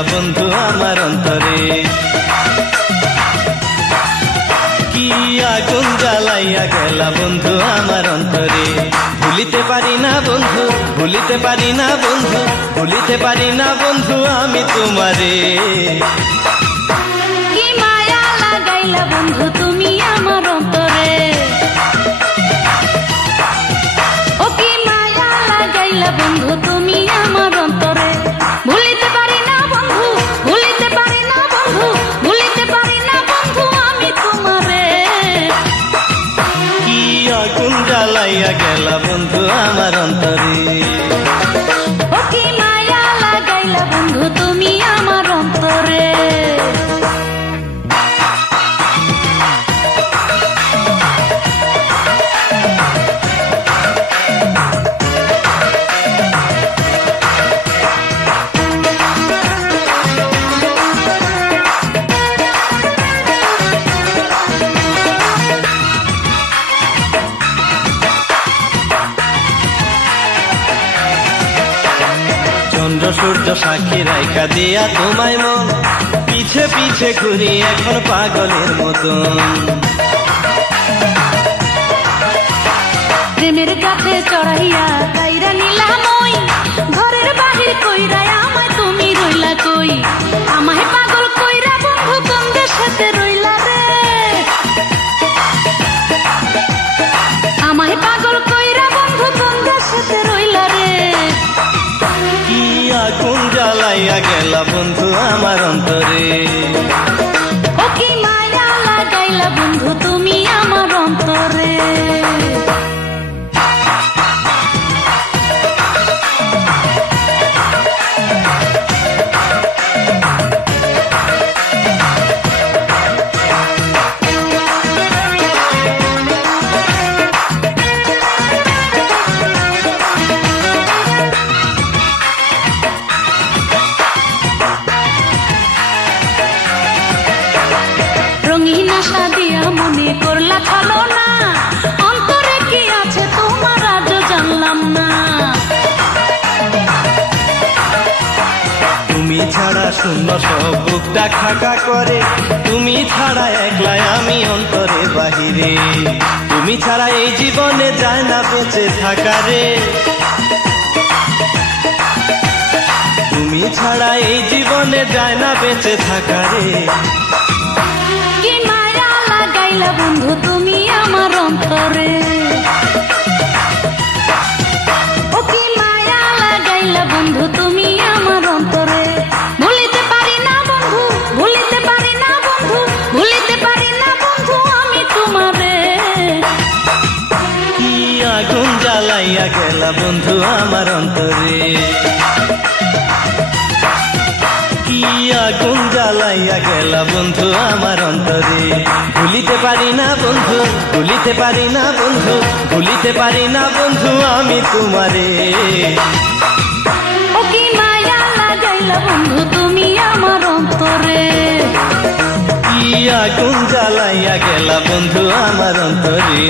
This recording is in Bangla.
গেলা বন্ধু আমার অন্তরে। কি আগুন জ্বালাইয়া গেলা বন্ধু আমার অন্তরে। ভুলিতে পারি না বন্ধু, ভুলিতে পারি না বন্ধু, ভুলিতে পারি না বন্ধু আমি তোমারে। কি মায়া লাগাইলা বন্ধু তুমি আমার অন্তরে। ও কি মায়া লাগাইলা বন্ধু তুমি আমার অন্তরে। ভুলিতে পারি না বন্ধু, ভুলিতে পারি না বন্ধু, ভুলিতে পারি না বন্ধু আমি তোমারে। কি আগুন জ্বালাইয়া গেলা বন্ধু আমার অন্তরে। ও কি মায়া লাগাইলা বন্ধু তুমি আমার অন্তরে। চন্দ্র সূর্য সাক্ষী রাইখা দিয়া তোমায় মন, পিছে পিছে ঘুরি এখন পাগলের মতন। প্রেমের কাছে চড়াইয়া কাইরা নিলাম ওই, ঘরের বাহির কইরা আমায় তুমি রইলা কই। আমায় পাগল কইরা বন্ধু কোন দেশেতে রইলা রে। আমায় পাগল কইরা বন্ধু কোন দেশেতে রইলা রে। কি আগুন জ্বালাইয়া গেলা বন্ধু আমার অন্তরে। ও কি মায়া লাগাইলা বন্ধু তুমি আমার অন্তরে। রঙিন আশা দিয়া মনে করলা ছলো না, অন্তরে কি আছে তোমার আজও জানলাম না। তুমি ছাড়া শূন্য সব বুকটা খাকা করে, তুমি ছাড়া একলাই আমি অন্তরে বাহিরে। তুমি ছাড়া এই জীবনে যায় না বেঁচে থাকা রে। তুমি ছাড়া এই জীবনে যায় না বেঁচে থাকা রে। কি মায়া লাগাইলা বন্ধু তুমি আমার অন্তরে। ও কি মায়া লাগাইলা বন্ধু তুমি আমার অন্তরে। ভুলিতে পারি না বন্ধু, ভুলিতে পারি না বন্ধু, ভুলিতে পারি না বন্ধু আমি তোমারে। কি আগুন জ্বালাইয়া গেলা বন্ধু আমার অন্তরে। কি আগুন জ্বালাইয়া গেলা বন্ধু আমার অন্তরে। ভুলিতে পারি না বন্ধু, ভুলিতে পারি না বন্ধু, ভুলিতে পারি না বন্ধু আমি তোমারে। ও কি মায়া লাগাইলা বন্ধু তুমি আমার অন্তরে। কি আগুন জ্বালাইয়া গেলা বন্ধু আমার অন্তরে।